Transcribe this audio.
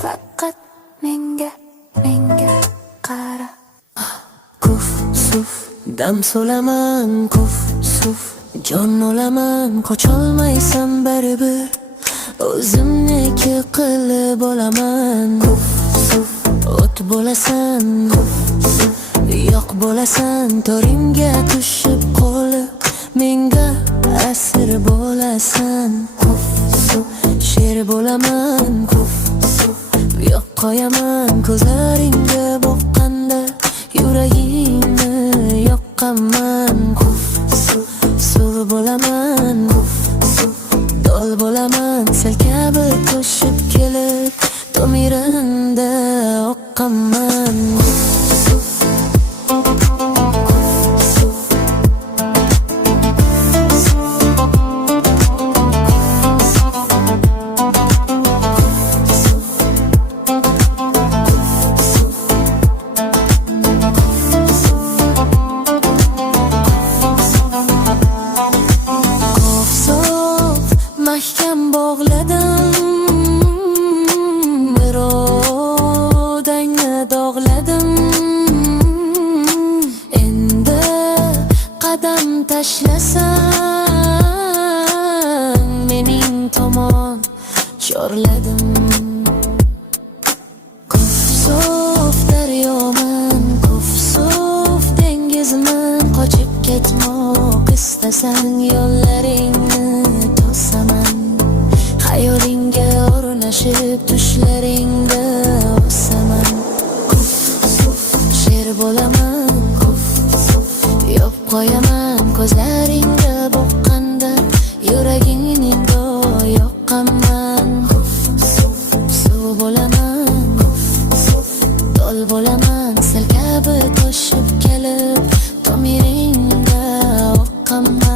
faqat menga qara. Kuf suf dam solaman, kuf suf jon olaman, qocholmaysan baribir, o'zimniki qilib olaman. Kuf suf o't bo'lasan, kuf suf yo'q bo'lasan, to'rimga tushib qolib menga asir bo'lasan. Kuf suf sher bo'laman, kuf suf yo'q qo'yaman, ko'zlaringga boqqanda yuragingni yoqqaman. Kuf suf suv bo'laman, kuf suf dol bo'laman, sel kabi to'shib kelib to'mirinda oqqaman. Mahkam bog'ladim, irodangni dog'ladim. Endi qadam tashlasang mening tomon chorladim. Kufsof daryoman, kufsof dengizman, qochib ketmoq istasang yo'llaringni to'saman. Xayolingga o'rnashib tushlaringda o'saman. Kuf suf sher bo'laman, kuf suf yo'q qo'yaman, ko'zlaringga boqqanda yuragingning yoqqaman. Kuf suf suv bo'laman, kuf suf dol bo'laman, sel kabi to'shib kelib to'miringga oqqaman.